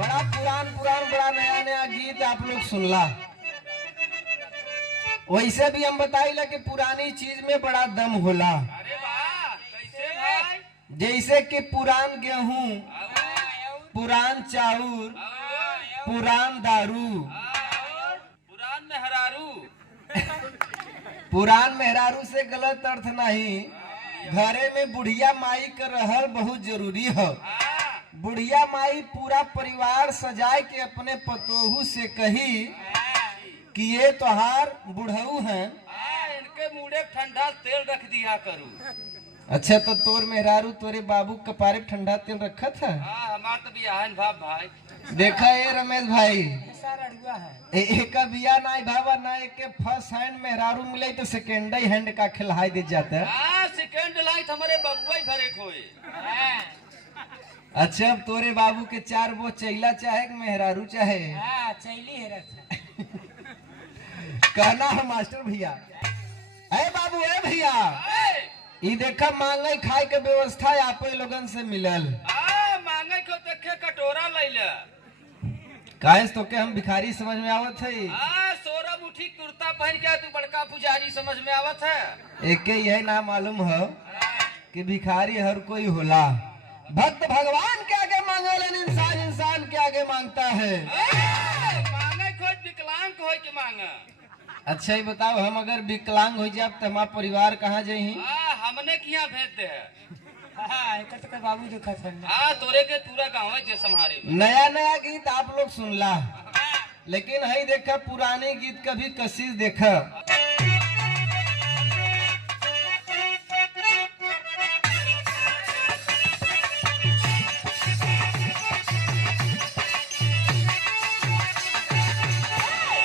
बड़ा पुरान पुरान बड़ा नया नया गीत आप लोग सुनला। वैसे भी हम बताइला कि पुरानी चीज में बड़ा दम होला। अरे वाह, कैसे भाई? जैसे कि पुरान गेहूं, पुरान चाउर, पुरान दारू, पुरान मेहरारू। पुरान मेहरारू से गलत अर्थ नहीं। घरे में बुढ़िया माई का रहल बहुत जरूरी है। बुढ़िया माई पूरा परिवार सजाए के अपने पतोहू से कही कि ये तोहार बुढ़ऊ हैं। इनके मुड़े ठंडा तेल रख दिया करूँ। अच्छा तो तोर मेहरारू तोरे बाबू कपारे पे ठंडा तेल रखा था। हमार तो बियाह भाव भाई। देखा ये रमेश भाई, एक बिया ना भावा ना एक फर्स्ट हैंड मेहरारू मिले तो सेकेंड हैंड का खिलाई दे जाता है। सेकेंड लाइट हमारे बबुआ ही भरे खोए। अच्छा अब तोरे बाबू के 4 वो चैला चाहे कि मेहरारू चाहे? चैली है कहना है मास्टर भैया, अरे बाबू ए भैया, ये देखा मांगे खाए के व्यवस्था आप लोगन से मिलल। मांगे को देखे कटोरा ले काहे तो के हम भिखारी समझ में आवत है। सोरा मुठी कुर्ता पहन के तू बड़का पुजारी समझ में आवत है। एक यही ना मालूम है कि भिखारी हर कोई होला। भक्त भगवान के आगे मांगे लेकिन इंसान इंसान के आगे मांगता है। मांगे खोज विकलांग हो के मांगा। अच्छा ही बताओ, हम अगर विकलांग हो जाए तो हमारा परिवार कहाँ जाही? हमने किया भेज दे बाबू देखा तोरे के पूरा गाँव है संहारे। नया नया गीत आप लोग सुनला, लेकिन है देखा पुराने गीत कभी कशिश देखा।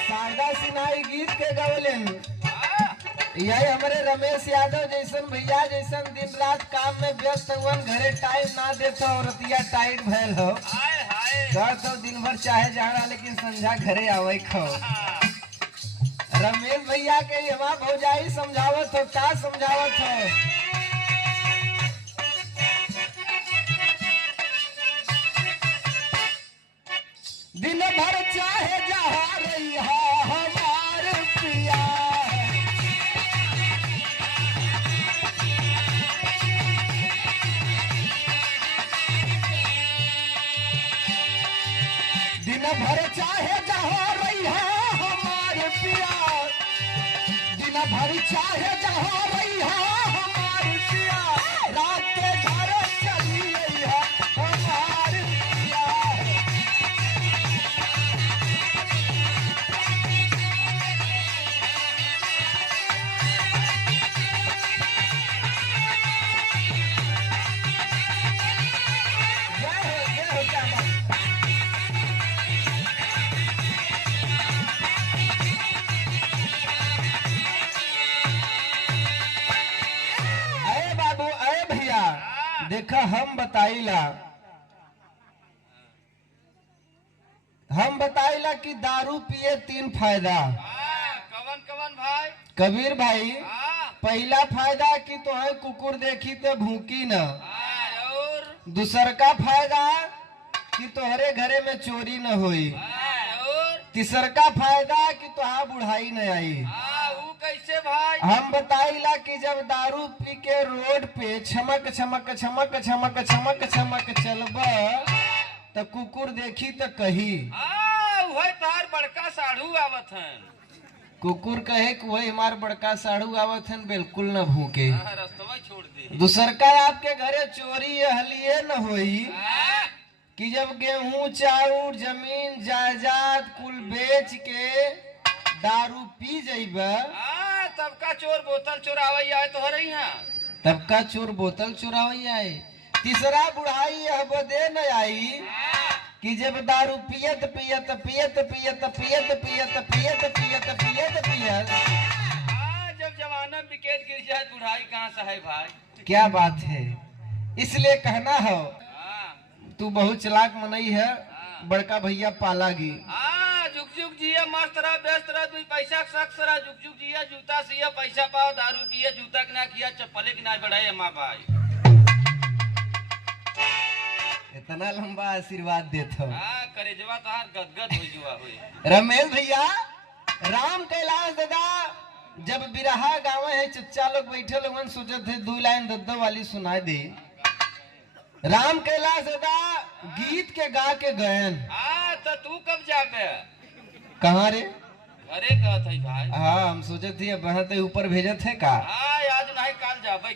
शारदा सिन्हा गीत के गवलन यही हमारे रमेश यादव जैसन भैया जैसन दिन रात काम में व्यस्त हुआ, घरे टाइम ना देता और रतिया टाइट भैल हो। तो दिन भर चाहे जाना लेकिन संध्या घरे आवे खो। रमेश भैया के हमारा भौजाई समझावत हो, का समझावत हो? दिन भर चाहे जहाँ रही हमार पिया, दिन भर चाहे जहाँ रही हमार पिया, दिन भर चाहे जहाँ रही हमार पिया, रात के घर चली है हमार पिया। देखा हम बताइला कि दारू पिए 3 फायदा। कवन कवन भाई? कबीर भाई, पहला फायदा कि तोहे कुकुर देखी तो भूकी न। और दूसर का फायदा कि तोहरे घरे में चोरी न होई। तीसर का फायदा कि तोहा बुढ़ाई न आई। कैसे भाई? हम बताइला कि जब दारू पी के रोड पे छमक छमक छमक छमक छमक छमक चलबा तो कुकुर देखी तो कही वही तार बड़का साढ़ू आवत है। कुकुर कहे कि वही हमार बड़का साढ़ू आवत है, बिल्कुल न भूके। रास्ता छोड़ दे। दूसर का आपके घरे चोरी हलिए न होई कि जब गेहूं चाउर जमीन जायदाद कुल बेच के दारू पी जाइबा तब का चोर बोतल चुरावई आए तो रही है। तब का चोर बोतल चुरावई आए। तीसरा बुढ़ाई यह बदे न आई कि जब दारू पियत पियत पियत पियत पियत पियत पियत पियत पियत पियत जब जमाना विकेट गिर जाए बुढ़ाई कहाँ से है भाई? क्या बात है। इसलिए कहना हो तू बहुत चालाक मनई है, बड़का भैया पालागी। जुग जुग जिया मस्त रहा व्यस्त रहा तू पैसा सख्त रहा जुग जुग जिया जूता सिया पैसा पाओ दारू पिया जूता के ना किया चप्पले के ना बढ़ाए माँ भाई। इतना लंबा आशीर्वाद देता हूँ। हाँ करेजवा तहार गदगद हो जुआ हुई। रमेश भैया, राम कैलाश दादा जब बिरहा गावे है, चच्चा लोग बैठे लोगन सोचे थे 2 लाइन दद्दो वाली सुनाई दे। राम कैलाश दादा गीत के गा के गयन। हाँ तो तू कब जाबे? कहाँ रे? घरे कहत है भाई। हाँ हम सोचे थे अब ऊपर भेजत है का। हाँ आज नहीं काल जाबे।